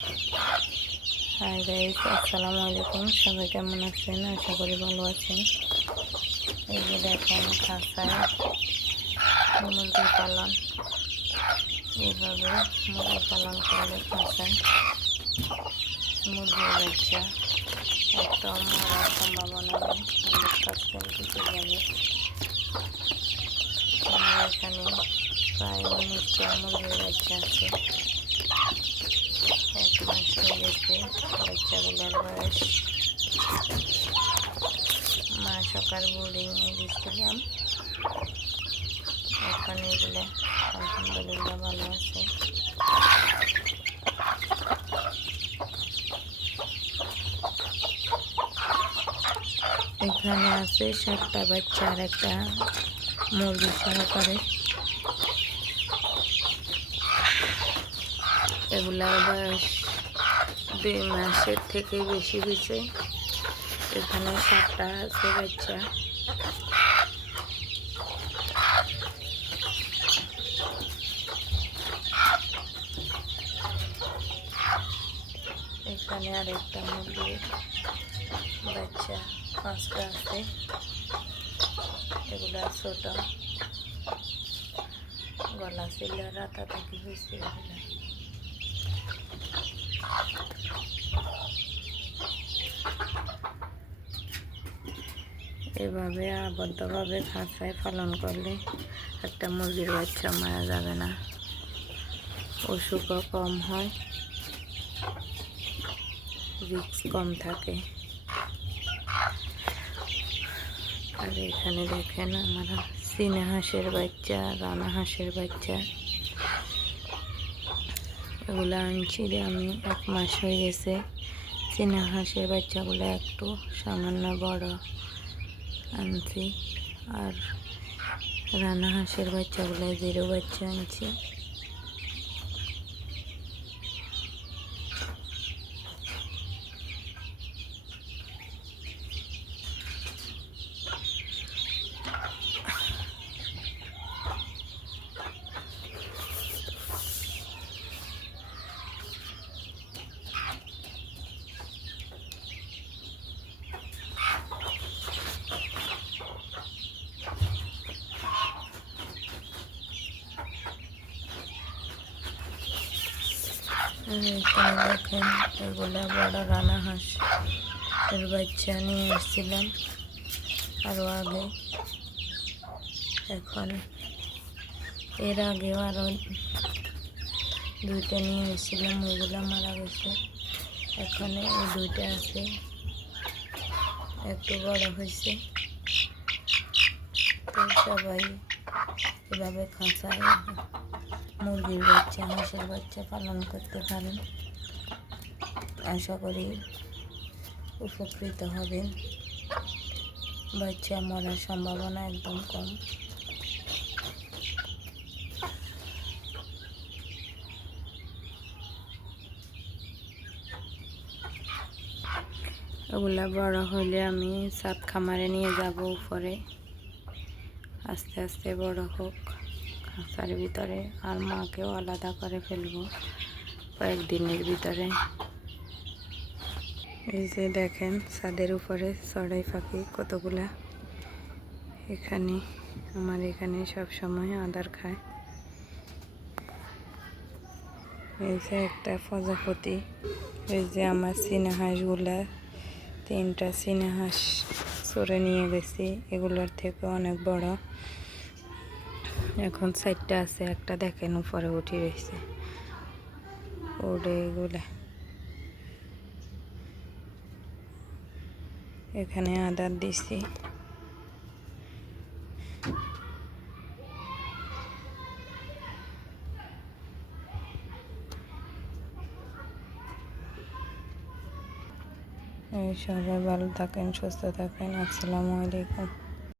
Hi guys, আসসালামু আলাইকুম। সবাই কেমন আছেন? আশা করি ভালো আছেন। এই যে দেখেন খাঁচায় মুরগি পালন। এইভাবে মুরগি পালন করলে খাঁচায় মুরগির বাচ্চা একটা মরার সম্ভাবনা নেই। 100% টিকে যাবে। আমার এখানে প্রায় 19টা মুরগির বাচ্চা আছে। 1 মাস হয়ে গেছে বাচ্চাগুলোর বয়স। মা সকাল বোর্ডিংয়ে দিচ্ছিলাম, এখন এগুলো আলহামদুলিল্লাহ ভালো আছে। এখানে আছে 7টা বাচ্চা আর একটা মুরগি সহকারে। এগুলার বয়স 2 মাসের থেকে বেশি হয়েছে। এখানে 7টা আছে বাচ্চা। এখানে আরেকটা মুরগির বাচ্চা 5টা আছে। এগুলা ছোট, গলা ছিল রাতা থেকে হয়েছে। এভাবে আবদ্ধভাবে খাঁচায় পালন করলে একটা মুরগির বাচ্চা মারা যাবে না, অসুখও কম হয়, রিস্ক কম থাকে। আর এখানে দেখেন আমরা চীনা হাঁসের বাচ্চা, রানা হাঁসের বাচ্চা, এগুলো আনছি আমি 1 মাস হয়ে গেছে। চীনা হাঁসের বাচ্চাগুলো একটু সামান্য বড় আনছি, আর রানা হাঁসের বাচ্চাগুলো 0 বাচ্চা আনছি। এখানে দেখেন এগুলা বড় রানা হাঁস এর বাচ্চা নিয়ে এসেছিলাম আরও আগে। এখন এর আগেও আরও 2টা নিয়ে এসেছিলাম, ওইগুলো মারা গেছে। এখন এই 2টা আছে, একটু বড় হয়েছে। তো সবাই এভাবে খাঁচায় মুরগির বাচ্চা, হাঁসের বাচ্চা পালন করতে পারেন। আশা করি উপকৃত হবেন। বাচ্চা মরার সম্ভাবনা একদম কম। ওগুলা বড় হলে আমি ছাদ খামারে নিয়ে যাব উপরে, আস্তে আস্তে বড় হোক খাঁচার ভিতরে, আর মাকেও আলাদা করে ফেলবো কয়েকদিনের ভিতরে। এই যে দেখেন ছাদের উপরে চড়াই পাখি কতগুলা। এখানে আমার এখানে সব সময় আদার খায়। এই যে একটা প্রজাপতি। এই যে আমার চীনা হাঁসগুলা, 3টা চীনা হাঁস চড়ে নিয়ে গেছি, এগুলোর থেকে অনেক বড়। এখন 4টা আছে, একটা দেখেন উপরে উঠে রয়েছে ওড়ে। এগুলা এখানে আদার দিছি। সবাই ভালো থাকেন, সুস্থ থাকেন। আসসালামু আলাইকুম।